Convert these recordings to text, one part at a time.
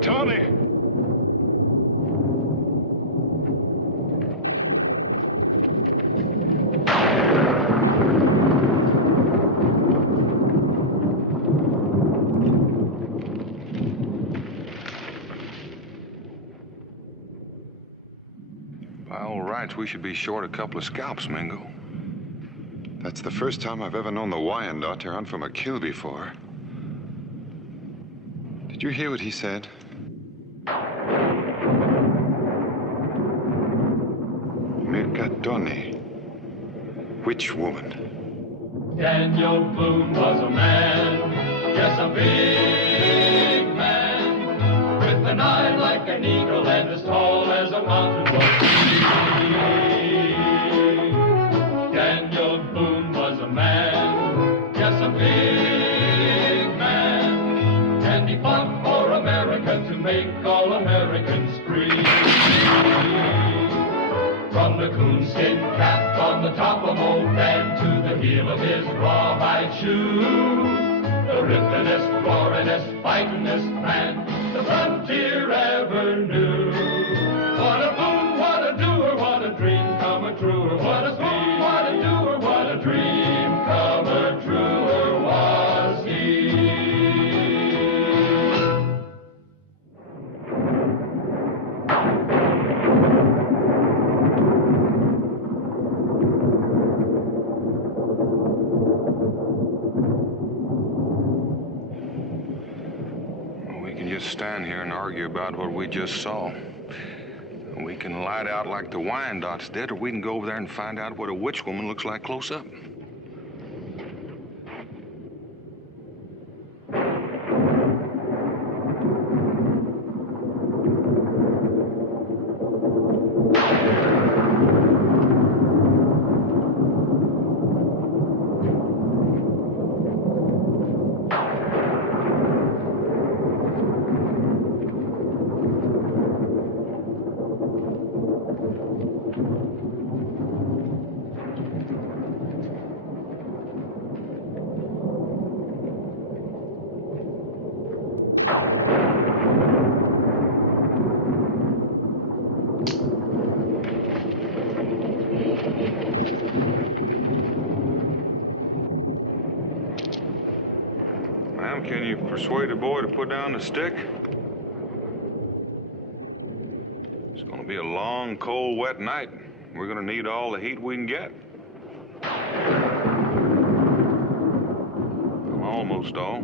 Tommy! By all rights, we should be short a couple of scalps, Mingo. That's the first time I've ever known the Wyandotte to run from a kill before. Did you hear what he said? Mercatone. Which woman? Daniel Boone was a man, yes, a big man, with an eye like an eagle and as tall as a mountain was he. Daniel Boone was a man, yes, a big man, and he fought for America to make all Americans free. From the coonskin cap on the top of old Dan to the heel of his rawhide shoe, the rippin'est, roarin'est, fightin'est man the frontier ever knew. What a boon, what a doer, what a dream come a truer. What a boon, what a doer, what a dream come a truer was he. Just stand here and argue about what we just saw. We can light out like the Wyandottes did, or we can go over there and find out what a witch woman looks like close up. Can you persuade a boy to put down the stick? It's going to be a long, cold, wet night. We're going to need all the heat we can get. Almost all.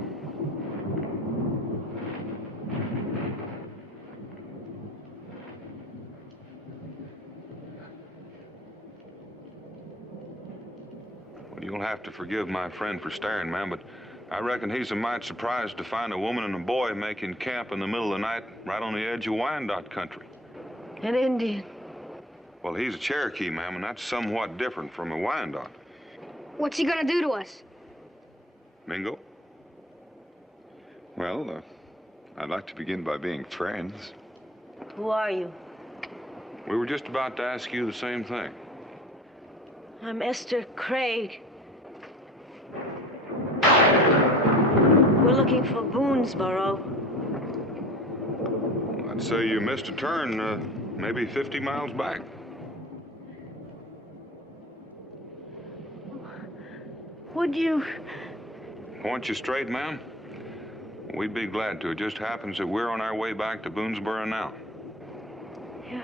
Well, you'll have to forgive my friend for staring, ma'am, but I reckon he's a mite surprised to find a woman and a boy making camp in the middle of the night right on the edge of Wyandotte country. An Indian. Well, he's a Cherokee, ma'am, and that's somewhat different from a Wyandotte. What's he gonna do to us? Mingo? Well, I'd like to begin by being friends. Who are you? We were just about to ask you the same thing. I'm Esther Craig. We're looking for Boonesboro. I'd say you missed a turn, maybe 50 miles back. Would you... Point you straight, ma'am? We'd be glad to. It just happens that we're on our way back to Boonesboro now. Yeah.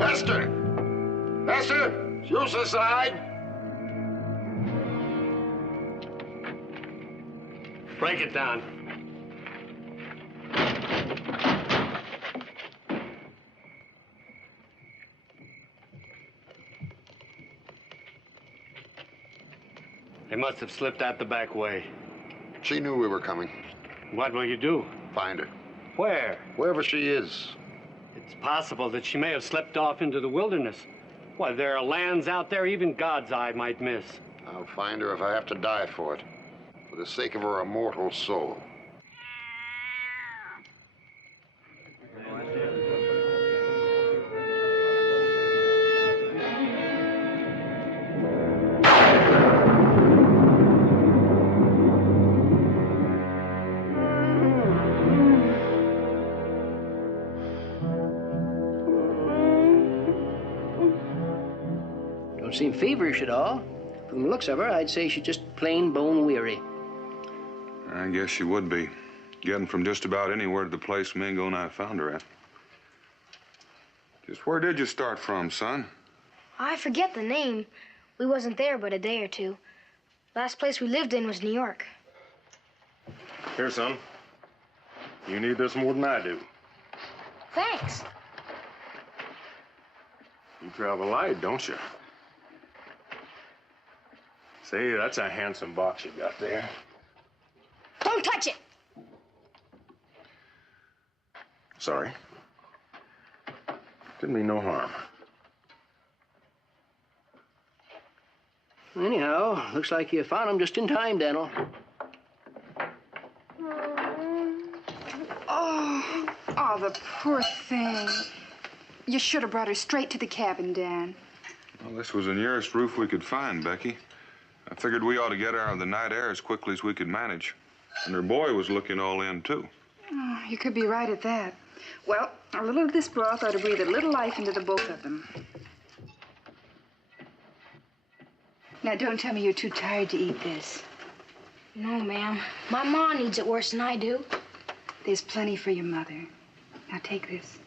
Esther! Esther! Is yours aside? Break it down. They must have slipped out the back way. She knew we were coming. What will you do? Find her. Where? Wherever she is. It's possible that she may have slipped off into the wilderness. Why, there are lands out there even God's eye might miss. I'll find her if I have to die for it. For the sake of her immortal soul. Don't seem feverish at all. From the looks of her, I'd say she's just plain bone weary. I guess she would be. Getting from just about anywhere to the place Mingo and I found her at. Just where did you start from, son? I forget the name. We wasn't there but a day or two. Last place we lived in was New York. Here, son. You need this more than I do. Thanks. You travel light, don't you? Say, that's a handsome box you got there. Don't touch it! Sorry. Didn't mean no harm. Anyhow, looks like you found him just in time, Daniel. Oh, the poor thing. You should have brought her straight to the cabin, Dan. Well, this was the nearest roof we could find, Becky. I figured we ought to get her out of the night air as quickly as we could manage. And her boy was looking all in, too. Oh, you could be right at that. Well, a little of this broth ought to breathe a little life into the both of them. Now, don't tell me you're too tired to eat this. No, ma'am. My ma needs it worse than I do. There's plenty for your mother. Now, take this.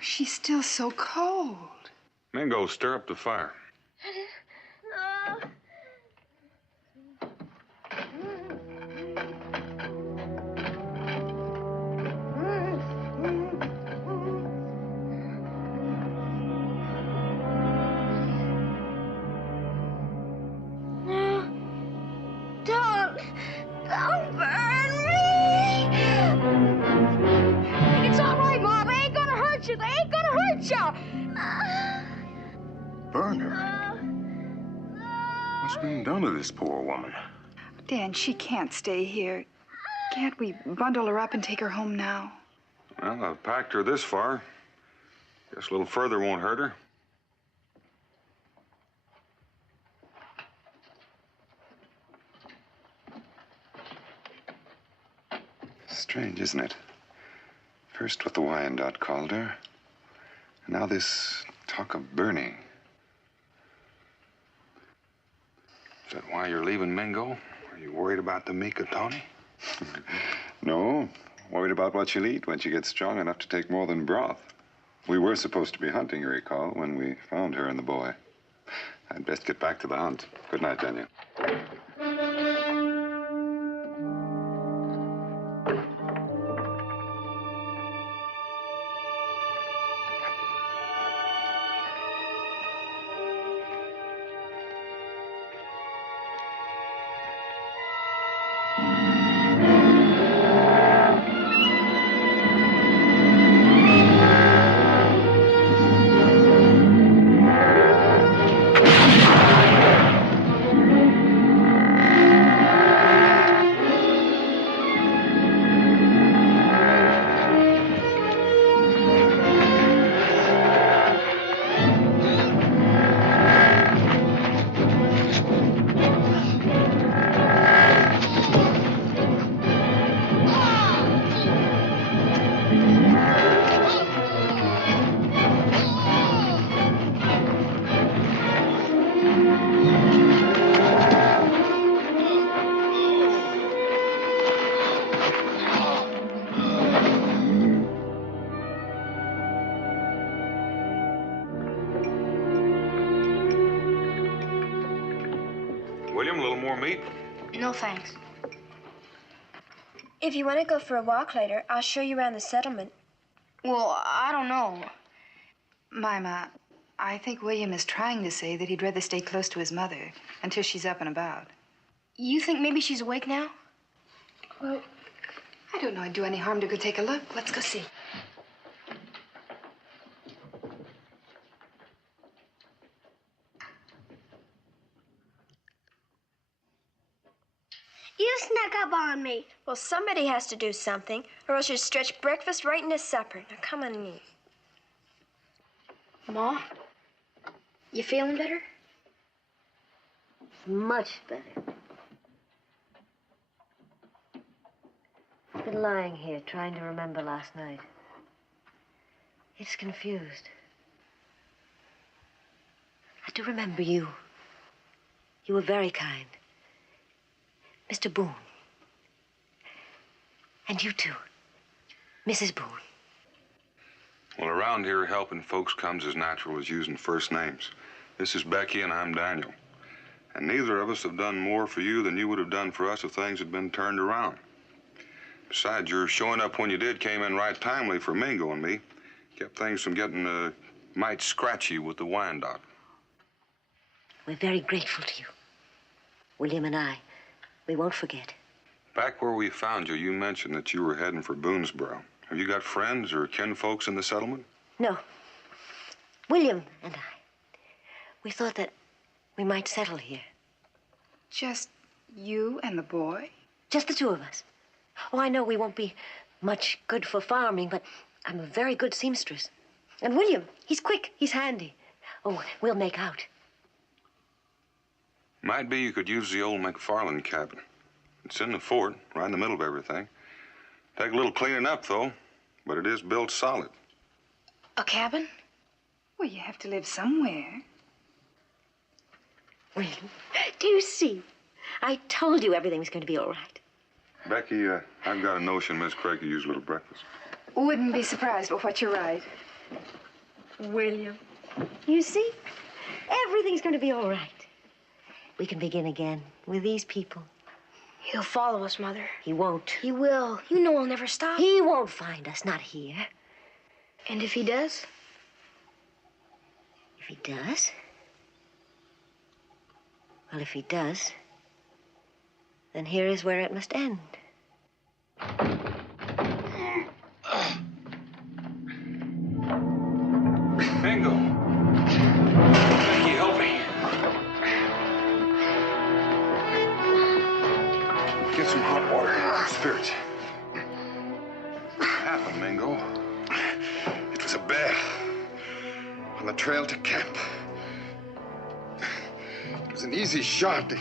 She's still so cold. Mingo, stir up the fire. Don't burn me! It's all right, Ma. They ain't gonna hurt you. They ain't gonna hurt you. Burn her? What's being done to this poor woman? Dan, she can't stay here. Can't we bundle her up and take her home now? Well, I've packed her this far. Guess a little further won't hurt her. Strange, isn't it? First what the Wyandotte called her, and now this talk of burning. Is that why you're leaving, Mingo? Are you worried about the Mikatoni? No, worried about what she'll eat when she gets strong enough to take more than broth. We were supposed to be hunting, you recall, when we found her and the boy. I'd best get back to the hunt. Good night, Daniel. William, a little more meat? No, thanks. If you want to go for a walk later, I'll show you around the settlement. Well, I don't know. Mima, I think William is trying to say that he'd rather stay close to his mother until she's up and about. You think maybe she's awake now? Well, I don't know it'd do any harm to go take a look. Let's go see. You snuck up on me. Well, somebody has to do something, or else you'll stretch breakfast right into supper. Now, come on and eat. Ma, you feeling better? Much better. I've been lying here trying to remember last night. It's confused. I do remember you. You were very kind. Mr. Boone. And you too, Mrs. Boone. Well, around here, helping folks comes as natural as using first names. This is Becky and I'm Daniel. And neither of us have done more for you than you would have done for us if things had been turned around. Besides, your showing up when you did came in right timely for Mingo and me. Kept things from getting might scratchy with the Wyandotte. We're very grateful to you. William and I, we won't forget. Back where we found you, you mentioned that you were heading for Boonesboro. Have you got friends or kinfolks in the settlement? No. William and I, we thought that we might settle here. Just you and the boy? Just the two of us. Oh, I know we won't be much good for farming, but I'm a very good seamstress. And William, he's quick, he's handy. Oh, we'll make out. Might be you could use the old McFarland cabin. It's in the fort, right in the middle of everything. Take a little cleaning up, though, but it is built solid. A cabin? Well, you have to live somewhere. William, do you see? I told you everything was going to be all right. Becky, I've got a notion Miss Craig could use a little breakfast. Wouldn't be surprised but what you're right. William, you see? Everything's going to be all right. We can begin again with these people. He'll follow us, Mother. He won't. He will. You know he'll never stop. He won't find us, not here. And if he does? If he does? Well, if he does, then here is where it must end. Bingo. Becky, help me. Get some hot water. Spirits. What happened, Mingo? It was a bear on the trail to camp. It was an easy shot.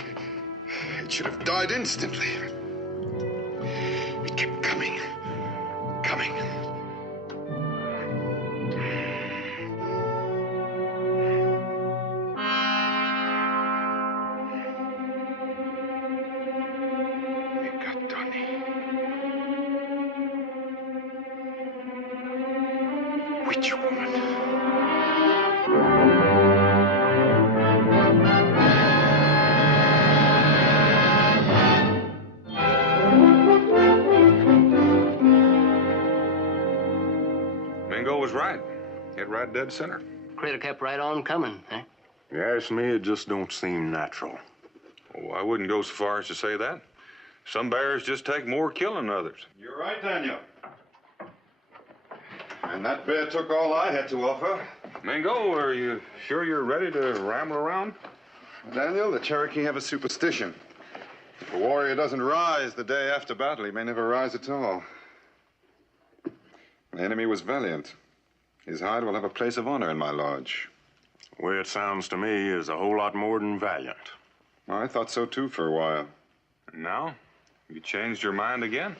It should have died instantly. It kept coming. It got done. Witch woman. Mingo was right. Hit right dead center. Critter kept right on coming, eh? You ask me, it just don't seem natural. Oh, I wouldn't go so far as to say that. Some bears just take more killing than others. You're right, Daniel. And that bear took all I had to offer. Mingo, are you sure you're ready to ramble around? Daniel, the Cherokee have a superstition. If a warrior doesn't rise the day after battle, he may never rise at all. The enemy was valiant. His hide will have a place of honor in my lodge. The way it sounds to me is a whole lot more than valiant. I thought so, too, for a while. And now? You changed your mind again?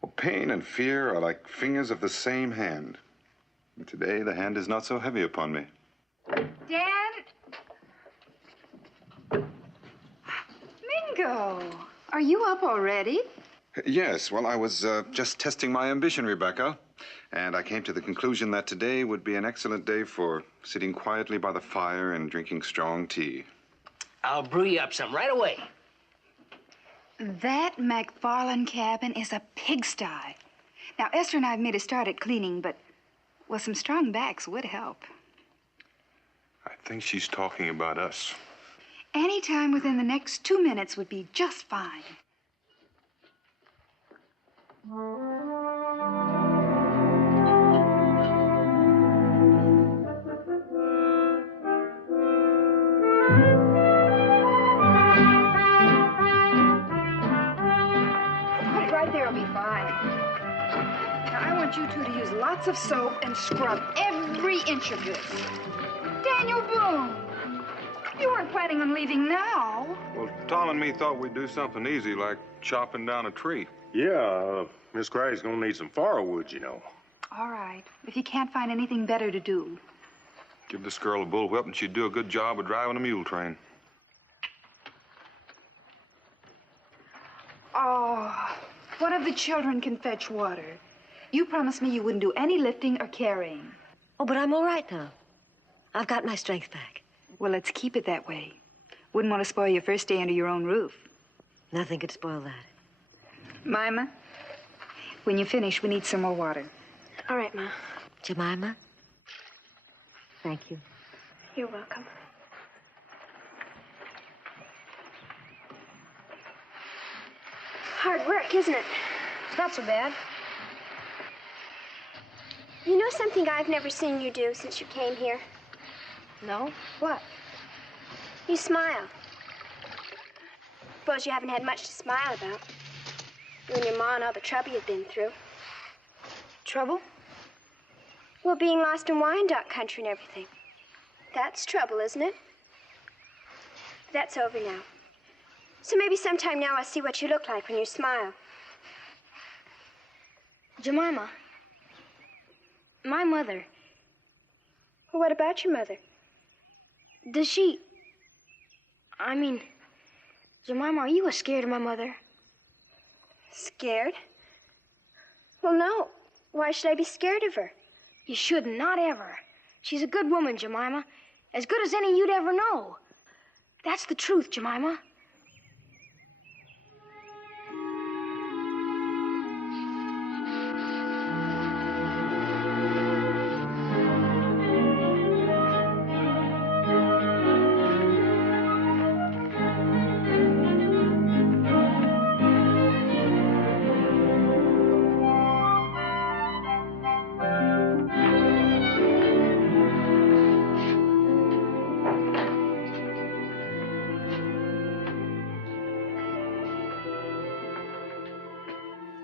Well, pain and fear are like fingers of the same hand. And today, the hand is not so heavy upon me. Dad? Mingo, are you up already? Yes, well, I was just testing my ambition, Rebecca. And I came to the conclusion that today would be an excellent day for sitting quietly by the fire and drinking strong tea. I'll brew you up some right away. That McFarland cabin is a pigsty. Now, Esther and I have made a start at cleaning, but, well, some strong backs would help. I think she's talking about us. Any time within the next 2 minutes would be just fine. Right there will be fine. Now, I want you two to use lots of soap and scrub every inch of this. Daniel Boone, you weren't planning on leaving now. Well, Tom and me thought we'd do something easy, like chopping down a tree. Yeah, Miss Craig's gonna need some firewood, you know. All right, if you can't find anything better to do. Give this girl a bullwhip and she'd do a good job of driving a mule train. Oh, one of the children can fetch water. You promised me you wouldn't do any lifting or carrying. Oh, but I'm all right now. I've got my strength back. Well, let's keep it that way. Wouldn't want to spoil your first day under your own roof. Nothing could spoil that. Mima, when you finish, we need some more water. All right, Ma. Jemima? Thank you. You're welcome. Hard work, isn't it? It's not so bad. You know something I've never seen you do since you came here? No? What? You smile. Suppose you haven't had much to smile about. You and your ma and all the trouble you've been through. Trouble? Well, being lost in Wyandotte country and everything. That's trouble, isn't it? That's over now. So maybe sometime now I'll see what you look like when you smile. Jemima, my mother. Well, what about your mother? Does she... I mean, Jemima, are you scared of my mother? Scared? Well, no. Why should I be scared of her? You shouldn't, not ever. She's a good woman, Jemima. As good as any you'd ever know. That's the truth, Jemima.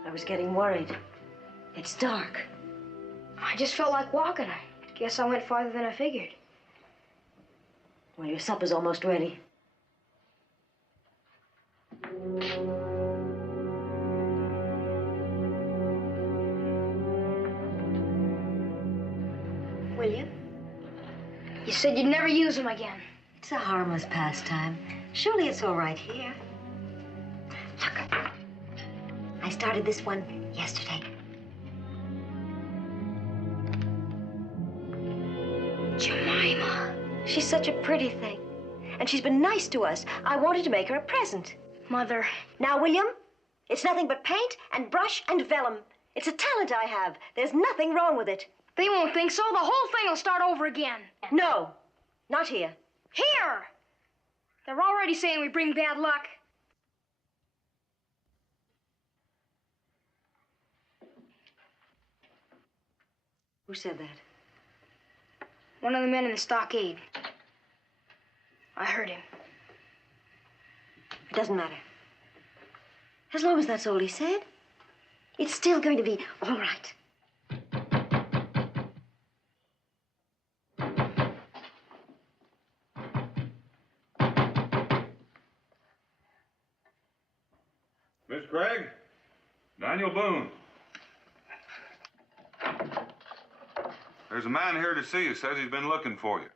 I was getting worried. It's dark. I just felt like walking. I guess I went farther than I figured. Well, your supper's almost ready. William? You said you'd never use them again. It's a harmless pastime. Surely it's all right here. Look. I started this one yesterday. Jemima. She's such a pretty thing. And she's been nice to us. I wanted to make her a present. Mother. Now, William, it's nothing but paint and brush and vellum. It's a talent I have. There's nothing wrong with it. They won't think so. The whole thing will start over again. No, not here. Here! They're already saying we bring bad luck. Who said that? One of the men in the stockade. I heard him. It doesn't matter. As long as that's all he said, it's still going to be all right. Miss Craig? Daniel Boone. There's a man here to see you. Says he's been looking for you.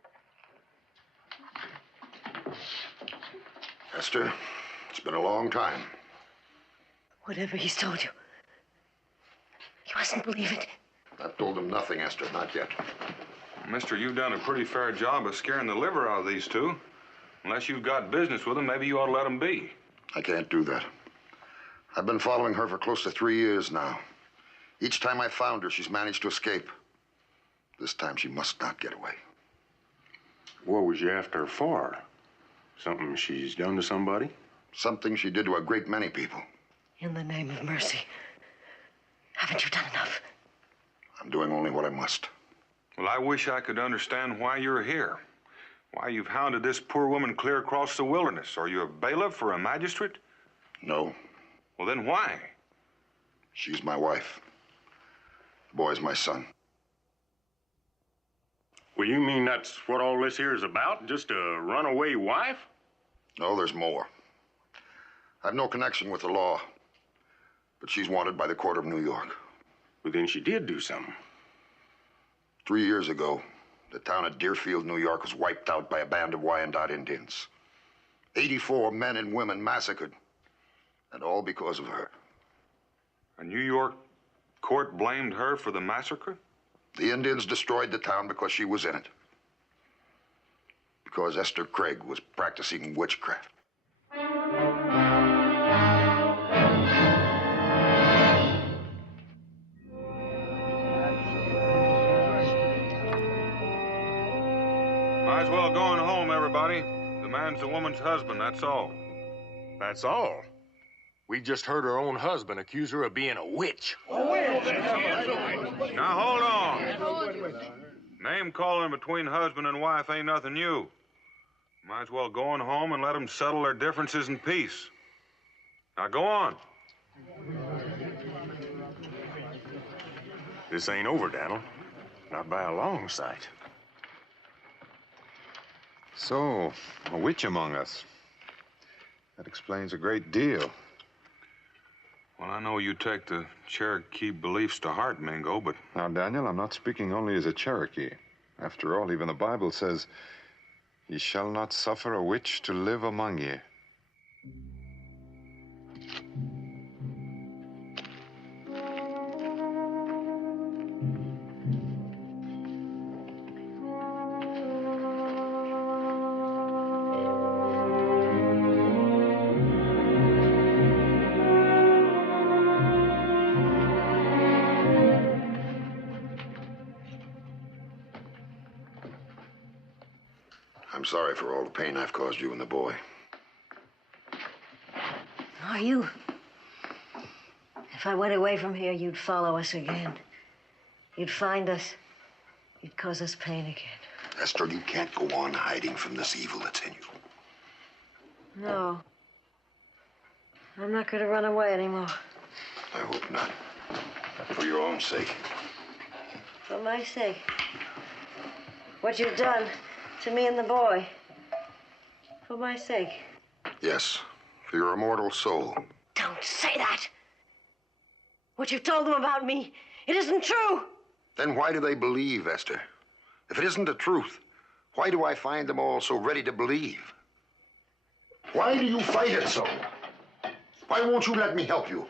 Esther, it's been a long time. Whatever he's told you, you mustn't believe it. I've told him nothing, Esther, not yet. Mister, you've done a pretty fair job of scaring the liver out of these two. Unless you've got business with them, maybe you ought to let them be. I can't do that. I've been following her for close to 3 years now. Each time I found her, she's managed to escape. This time she must not get away. What was you after her for? Something she's done to somebody? Something she did to a great many people. In the name of mercy, haven't you done enough? I'm doing only what I must. Well, I wish I could understand why you're here. Why you've hounded this poor woman clear across the wilderness. Are you a bailiff or a magistrate? No. Well, then why? She's my wife. The boy's my son. Well, you mean that's what all this here is about? Just a runaway wife? No, there's more. I've no connection with the law, but she's wanted by the court of New York. Well, then she did do something. 3 years ago, the town of Deerfield, New York was wiped out by a band of Wyandotte Indians. 84 men and women massacred, and all because of her. A New York court blamed her for the massacre? The Indians destroyed the town because she was in it. Because Esther Craig was practicing witchcraft. Might as well go on home, everybody. The man's the woman's husband, that's all. That's all? We just heard her own husband accuse her of being a witch. Now, hold on. Name calling between husband and wife ain't nothing new. Might as well go on home and let them settle their differences in peace. Now, go on. This ain't over, Daniel. Not by a long sight. So, a witch among us. That explains a great deal. Well, I know you take the Cherokee beliefs to heart, Mingo, but... Now, Daniel, I'm not speaking only as a Cherokee. After all, even the Bible says, "Ye shall not suffer a witch to live among ye." I'm sorry for all the pain I've caused you and the boy. Are you? If I went away from here, you'd follow us again. You'd find us. You'd cause us pain again. Esther, you can't go on hiding from this evil that's in you. No. I'm not going to run away anymore. I hope not. For your own sake. For my sake. What you've done to me and the boy. For my sake. Yes, for your immortal soul. Don't say that. What you've told them about me, it isn't true. Then why do they believe, Esther? If it isn't the truth, why do I find them all so ready to believe? Why do you fight it so? Why won't you let me help you?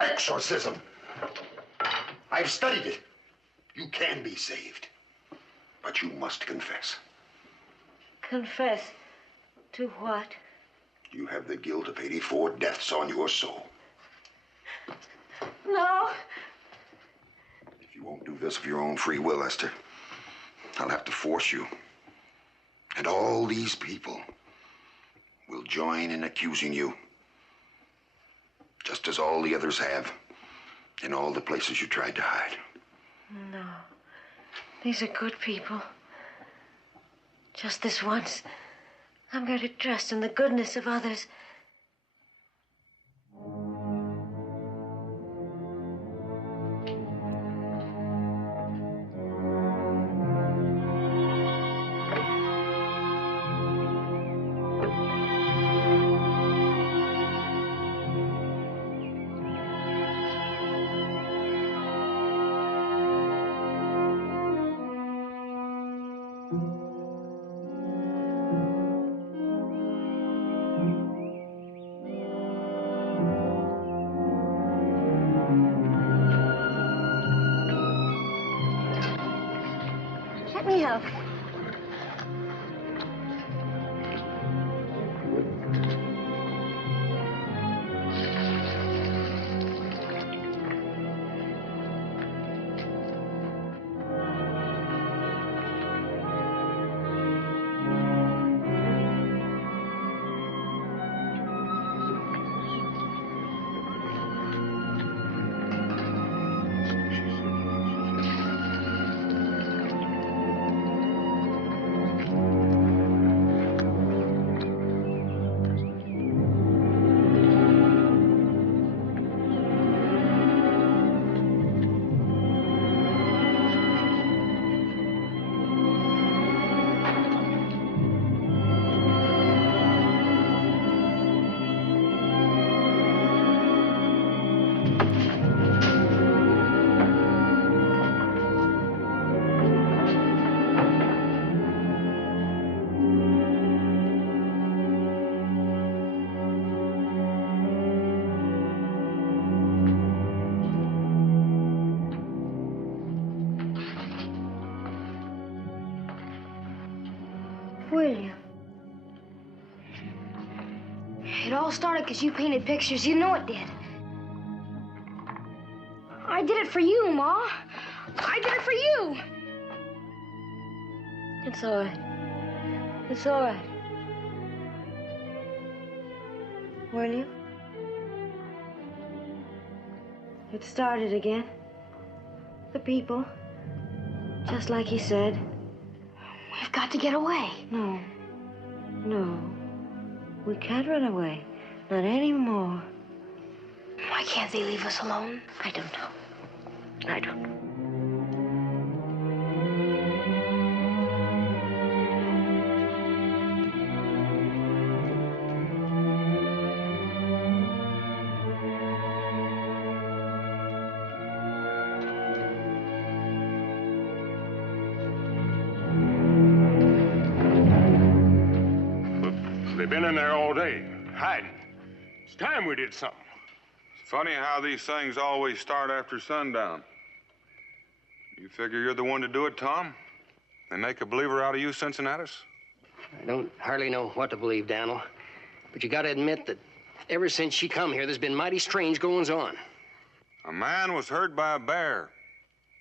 Exorcism. I've studied it. You can be saved. But you must confess. Confess to what? You have the guilt of 84 deaths on your soul. No. If you won't do this of your own free will, Esther, I'll have to force you. And all these people will join in accusing you. Just as all the others have in all the places you tried to hide. No. These are good people. Just this once, I'm going to trust in the goodness of others. Let me help. William. It all started because you painted pictures. You know it did. I did it for you, Ma. I did it for you. It's all right. It's all right. William? It started again. The people. Just like he said. We've got to get away. No. No. We can't run away. Not anymore. Why can't they leave us alone? I don't know. I don't know. They've been in there all day, hiding. It's time we did something. It's funny how these things always start after sundown. You figure you're the one to do it, Tom? They make a believer out of you, Cincinnatus? I don't hardly know what to believe, Daniel. But you gotta admit that ever since she come here, there's been mighty strange goings-on. A man was hurt by a bear.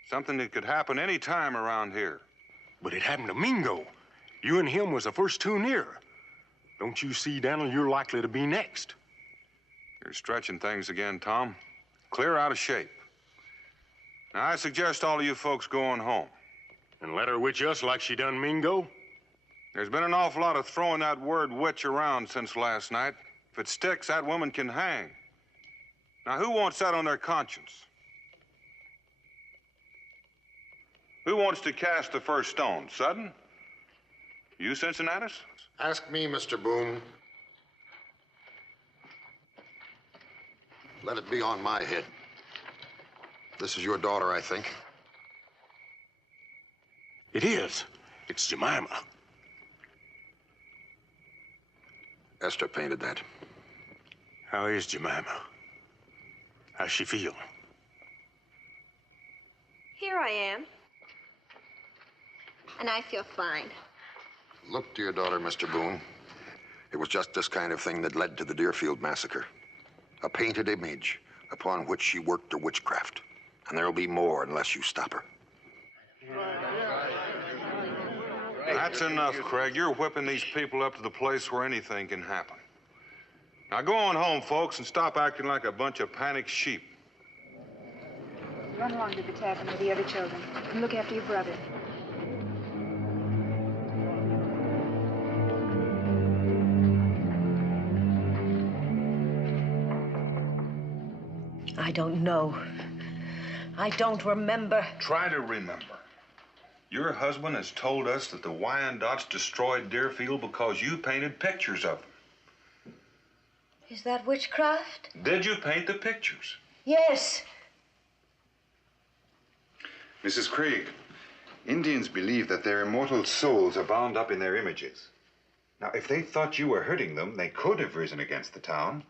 Something that could happen any time around here. But it happened to Mingo. You and him was the first two near. Don't you see, Daniel, you're likely to be next. You're stretching things again, Tom. Clear out of shape. Now, I suggest all of you folks going home. And let her witch us like she done Mingo? There's been an awful lot of throwing that word witch around since last night. If it sticks, that woman can hang. Now, who wants that on their conscience? Who wants to cast the first stone? Sudden? You, Cincinnatus? Ask me, Mr. Boone. Let it be on my head. This is your daughter, I think. It is. It's Jemima. Esther painted that. How is Jemima? How's she feel? Here I am. And I feel fine. Look to your daughter, Mr. Boone. It was just this kind of thing that led to the Deerfield massacre. A painted image upon which she worked her witchcraft. And there'll be more unless you stop her. That's enough, Craig. You're whipping these people up to the place where anything can happen. Now go on home, folks, and stop acting like a bunch of panicked sheep. Run along to the tavern with the other children and look after your brother. I don't know. I don't remember. Try to remember. Your husband has told us that the Wyandottes destroyed Deerfield because you painted pictures of them. Is that witchcraft? Did you paint the pictures? Yes. Mrs. Craig, Indians believe that their immortal souls are bound up in their images. Now, if they thought you were hurting them, they could have risen against the town.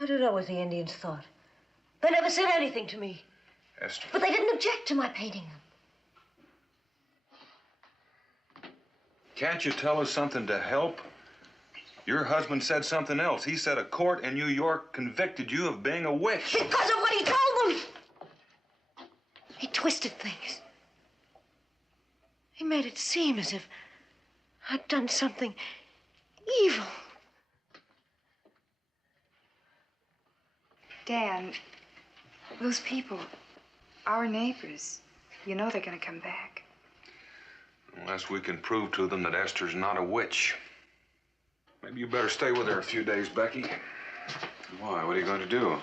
I don't know what the Indians thought. They never said anything to me. Esther. But they didn't object to my painting them. Can't you tell us something to help? Your husband said something else. He said a court in New York convicted you of being a witch. Because of what he told them! He twisted things. He made it seem as if I'd done something evil. Dan, those people, our neighbors, you know they're gonna come back. Unless we can prove to them that Esther's not a witch. Maybe you better stay with her a few days, Becky. Why? What are you going to do?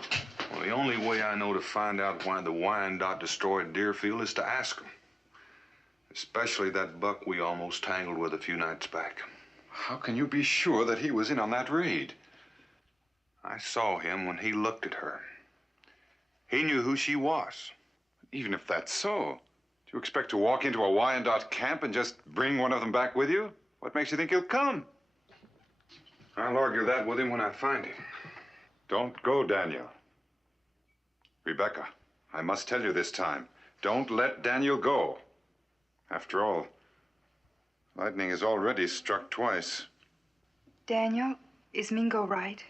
Well, the only way I know to find out why the Wyandotte destroyed Deerfield is to ask them. Especially that buck we almost tangled with a few nights back. How can you be sure that he was in on that raid? I saw him when he looked at her. He knew who she was. Even if that's so, do you expect to walk into a Wyandotte camp and just bring one of them back with you? What makes you think he'll come? I'll argue that with him when I find him. Don't go, Daniel. Rebecca, I must tell you this time, don't let Daniel go. After all, Lightning has already struck twice. Daniel, is Mingo right?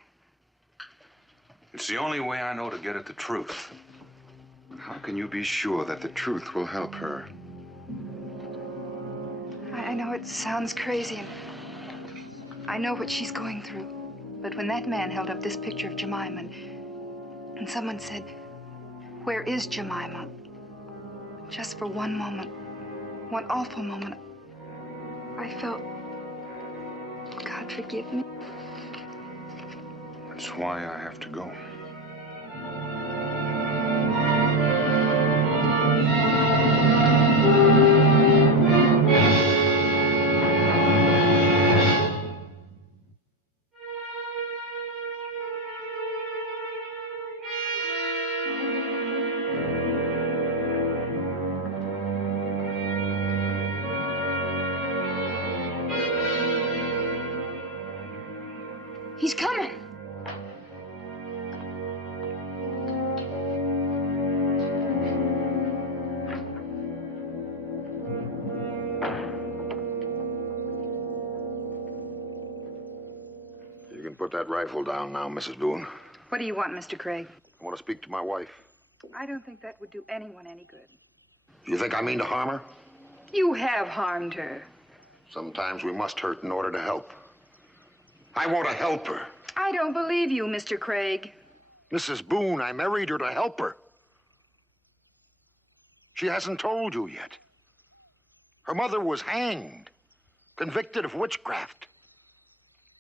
It's the only way I know to get at the truth. How can you be sure that the truth will help her? I know it sounds crazy, and I know what she's going through. But when that man held up this picture of Jemima, and someone said, "Where is Jemima?" Just for one moment, one awful moment, I felt, God forgive me. That's why I have to go. He's coming. You can put that rifle down now, Mrs. Boone. What do you want, Mr. Craig? I want to speak to my wife. I don't think that would do anyone any good. You think I mean to harm her? You have harmed her. Sometimes we must hurt in order to help. I want to help her. I don't believe you, Mr. Craig. Mrs. Boone, I married her to help her. She hasn't told you yet. Her mother was hanged, convicted of witchcraft.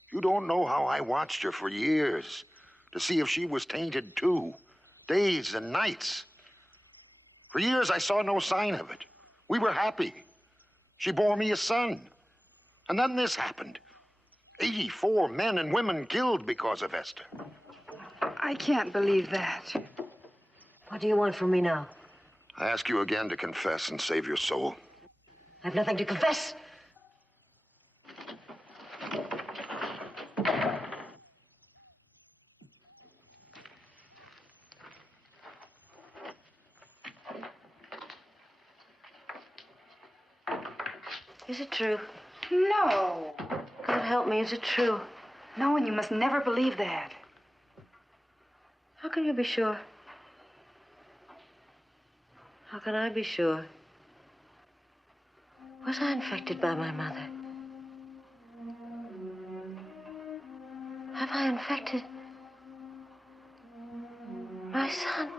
You don't know how I watched her for years to see if she was tainted too, days and nights. For years, I saw no sign of it. We were happy. She bore me a son. And then this happened. 84 men and women killed because of Esther. I can't believe that. What do you want from me now? I ask you again to confess and save your soul. I have nothing to confess. Is it true? No. God help me, is it true? No, and you must never believe that. How can you be sure? How can I be sure? Was I infected by my mother? Have I infected my son?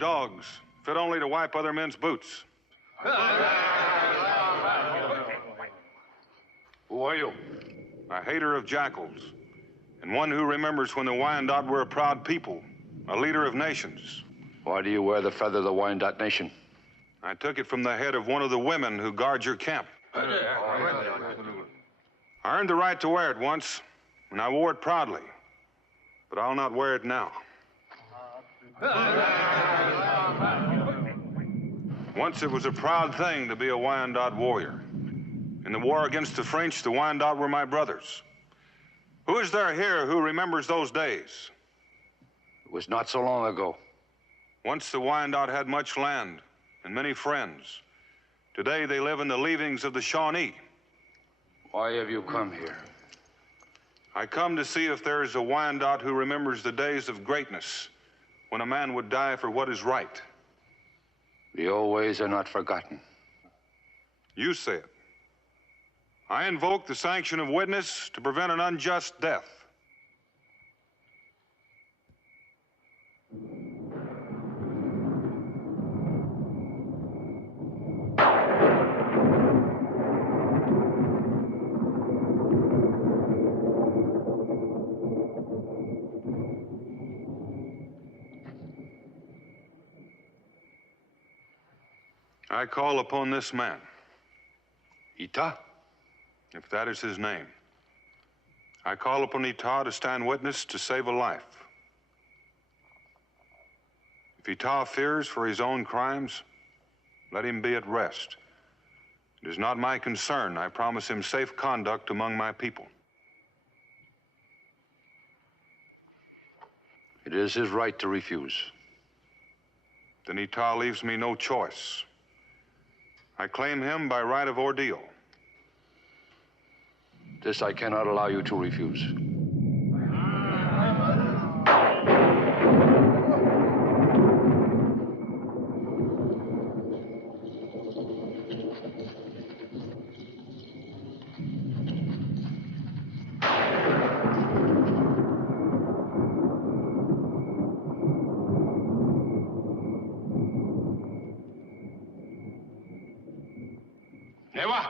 Dogs, fit only to wipe other men's boots. Who are you? A hater of jackals, and one who remembers when the Wyandot were a proud people, a leader of nations. Why do you wear the feather of the Wyandot nation? I took it from the head of one of the women who guard your camp. I earned the right to wear it once, and I wore it proudly. But I'll not wear it now. Once it was a proud thing to be a Wyandot warrior. In the war against the French, the Wyandot were my brothers. Who is there here who remembers those days? It was not so long ago. Once the Wyandot had much land and many friends. Today they live in the leavings of the Shawnee. Why have you come here? I come to see if there is a Wyandotte who remembers the days of greatness, when a man would die for what is right. The old ways are not forgotten. You say it. I invoke the sanction of witness to prevent an unjust death. I call upon this man. Ita? If that is his name. I call upon Ita to stand witness to save a life. If Ita fears for his own crimes, let him be at rest. It is not my concern. I promise him safe conduct among my people. It is his right to refuse. Then Ita leaves me no choice. I claim him by right of ordeal. This I cannot allow you to refuse. Never.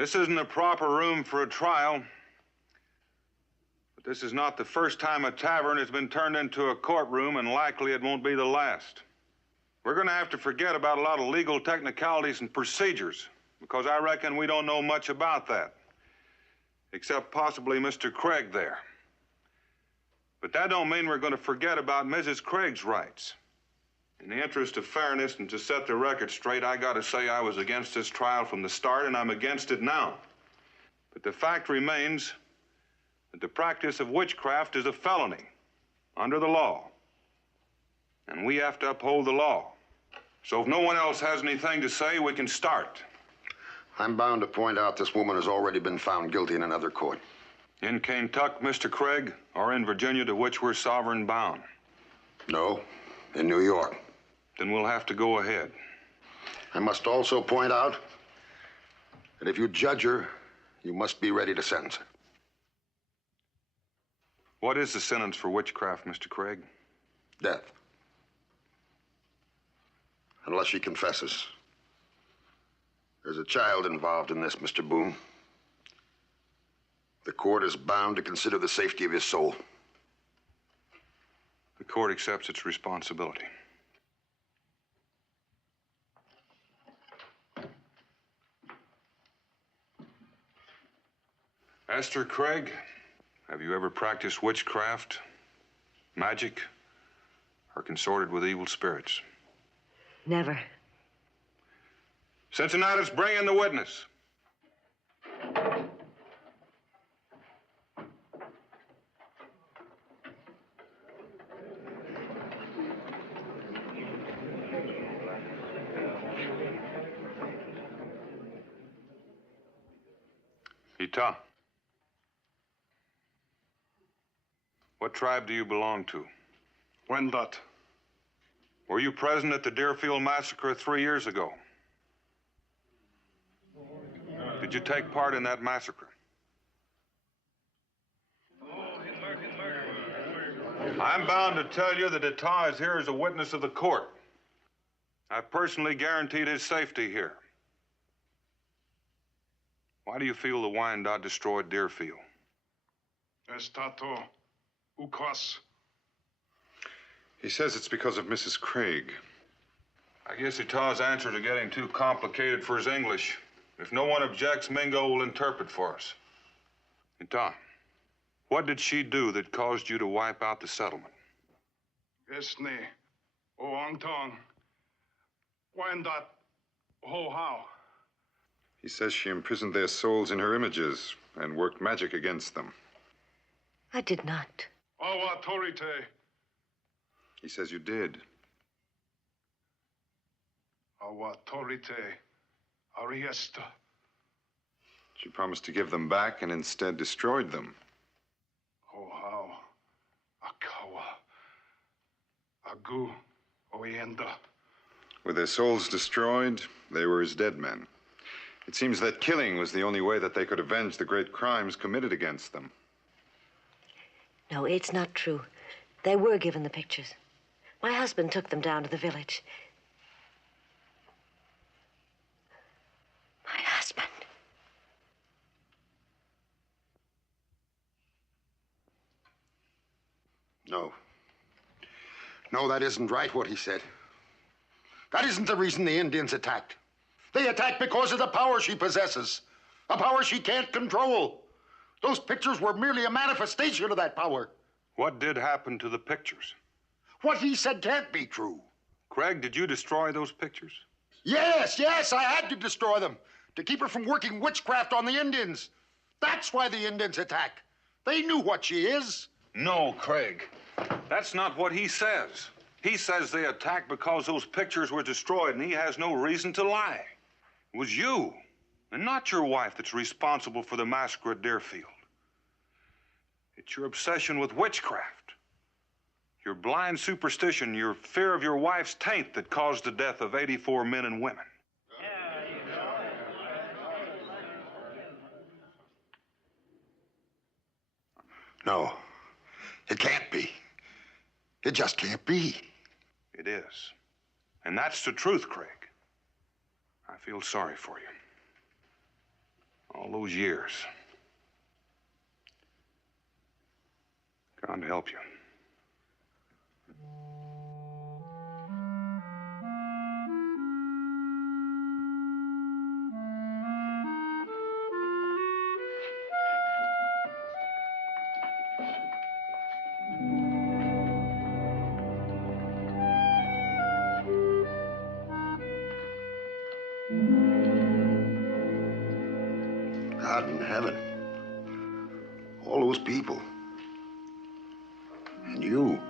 This isn't a proper room for a trial, but this is not the first time a tavern has been turned into a courtroom, and likely it won't be the last. We're going to have to forget about a lot of legal technicalities and procedures, because I reckon we don't know much about that, except possibly Mr. Craig there. But that don't mean we're going to forget about Mrs. Craig's rights. In the interest of fairness and to set the record straight, I got to say I was against this trial from the start, and I'm against it now. But the fact remains that the practice of witchcraft is a felony under the law. And we have to uphold the law. So if no one else has anything to say, we can start. I'm bound to point out this woman has already been found guilty in another court. In Kentucky, Mr. Craig, or in Virginia, to which we're sovereign bound? No, in New York. Then we'll have to go ahead. I must also point out that if you judge her, you must be ready to sentence her. What is the sentence for witchcraft, Mr. Craig? Death. Unless she confesses. There's a child involved in this, Mr. Boone. The court is bound to consider the safety of his soul. The court accepts its responsibility. Esther Craig, have you ever practiced witchcraft, magic, or consorted with evil spirits? Never. Cincinnatus, bring in the witness. Ita. What tribe do you belong to? Wendat. Were you present at the Deerfield massacre 3 years ago? Did you take part in that massacre? I'm bound to tell you that Ita is here as a witness of the court. I personally guaranteed his safety here. Why do you feel the Wyandotte destroyed Deerfield? Estato. Ukos. He says it's because of Mrs. Craig. I guess Ita's answers are getting too complicated for his English. If no one objects, Mingo will interpret for us. Ita, what did she do that caused you to wipe out the settlement? Esne. Oangtong. Wyandotte. Ho how. He says she imprisoned their souls in her images and worked magic against them. I did not. Awa Torite. He says you did. Awa Torite. Ariesta. She promised to give them back and instead destroyed them. Ho how. Akawa. Agu. Oyenda. With their souls destroyed, they were as dead men. It seems that killing was the only way that they could avenge the great crimes committed against them. No, it's not true. They were given the pictures. My husband took them down to the village. My husband. No. No, that isn't right, what he said. That isn't the reason the Indians attacked. They attacked because of the power she possesses, a power she can't control. Those pictures were merely a manifestation of that power. What did happen to the pictures? What he said can't be true. Craig, did you destroy those pictures? Yes, I had to destroy them to keep her from working witchcraft on the Indians. That's why the Indians attack. They knew what she is. No, Craig. That's not what he says. He says they attacked because those pictures were destroyed, and he has no reason to lie. It was you, and not your wife, that's responsible for the massacre at Deerfield. It's your obsession with witchcraft, your blind superstition, your fear of your wife's taint that caused the death of 84 men and women. No, it can't be. It just can't be. It is. And that's the truth, Craig. I feel sorry for you. All those years. God help you. God in heaven. All those people. And you.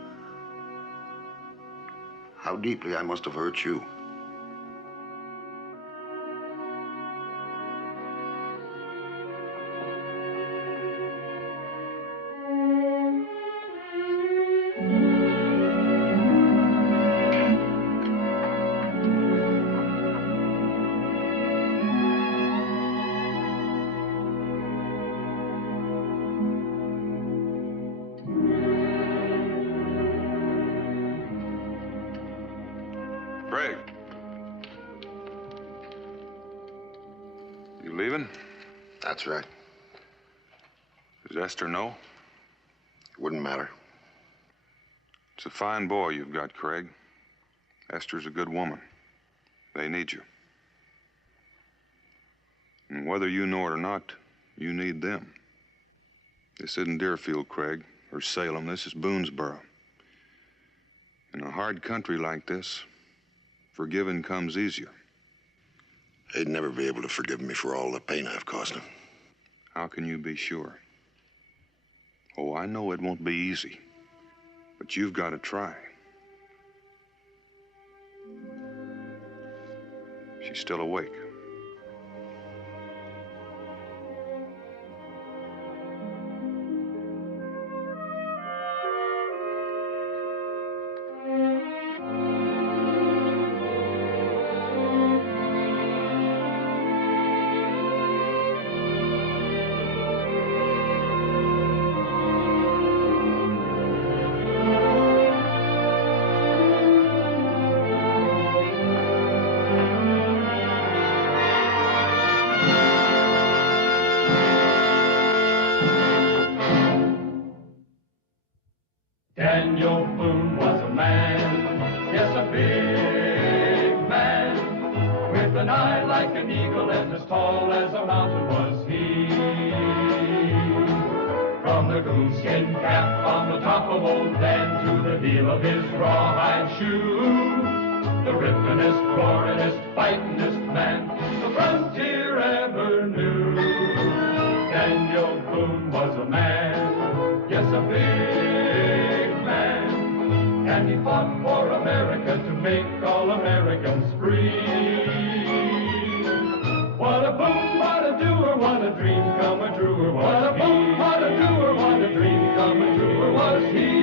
How deeply I must have hurt you. Craig. You leaving? That's right. Does Esther know? Wouldn't matter. It's a fine boy you've got, Craig. Esther's a good woman. They need you. And whether you know it or not, you need them. This isn't Deerfield, Craig, or Salem. This is Boonesboro. In a hard country like this, forgiving comes easier. They'd never be able to forgive me for all the pain I've caused them. How can you be sure? Oh, I know it won't be easy, but you've got to try. She's still awake. Daniel Boone was a man, yes, a big man, with an eye like an eagle and as tall as a mountain was he. From the gooseskin cap on the top of old Dan to the heel of his rawhide shoe, the ripplingest, roaringest, fightingest man the frontier ever knew. Daniel Boone was a man, yes, a big man, and he fought for America to make all Americans free. What a boom, what a doer, what a dream come a truer was he. What a boom, what a doer, what a dream come a truer was he.